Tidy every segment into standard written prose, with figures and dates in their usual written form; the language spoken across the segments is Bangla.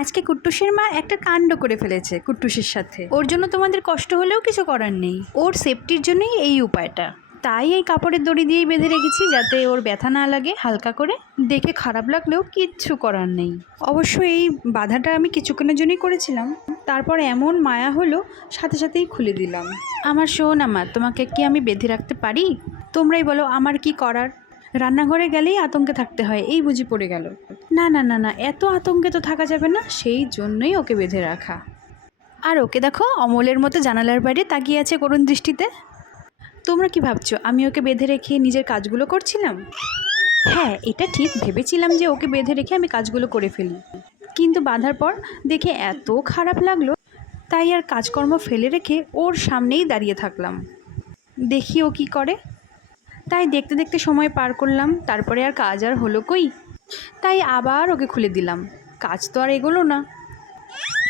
আজকে কুট্টুসের মা একটা কাণ্ড করে ফেলেছে কুট্টুসের সাথে। ওর জন্য তোমাদের কষ্ট হলেও কিছু করার নেই, ওর সেফটির জন্যই এই উপায়টা। তাই এই কাপড়ের দড়ি দিয়েই বেঁধে রেখেছি যাতে ওর ব্যথা না লাগে হালকা করে। দেখে খারাপ লাগলেও কিচ্ছু করার নেই। অবশ্য এই বাধাটা আমি কিছুক্ষণের জন্যই করেছিলাম, তারপর এমন মায়া হলো সাথে সাথেই খুলে দিলাম। আমার শোনা মা, তোমাকে কি আমি বেঁধে রাখতে পারি? তোমরাই বলো আমার কি করার। রান্নাঘরে গেলেই আতঙ্কে থাকতে হয়, এই বুঝি পড়ে গেল। না না না না, এত আতঙ্কে তো থাকা যাবে না, সেই জন্যই ওকে বেঁধে রাখা। আর ওকে দেখো অমলের মতো জানালার বাইরে তাকিয়ে আছে করুণ দৃষ্টিতে। তোমরা কি ভাবছো আমি ওকে বেঁধে রেখে নিজের কাজগুলো করছিলাম? হ্যাঁ, এটা ঠিক ভেবেছিলাম যে ওকে বেঁধে রেখে আমি কাজগুলো করে ফেলি, কিন্তু বাঁধার পর দেখে এত খারাপ লাগলো, তাই আর কাজকর্ম ফেলে রেখে ওর সামনেই দাঁড়িয়ে থাকলাম, দেখি ও কী করে। তাই দেখতে দেখতে সময় পার করলাম, তারপরে আর কাজ আর হলো কই, তাই আবার ওকে খুলে দিলাম। কাজ তো আর এগোলো না।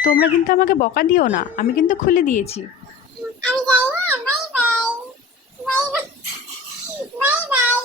তোমরা কিন্তু আমাকে বকা দিও না, আমি কিন্তু খুলে দিয়েছি। আমি যাই, bye bye bye bye bye bye.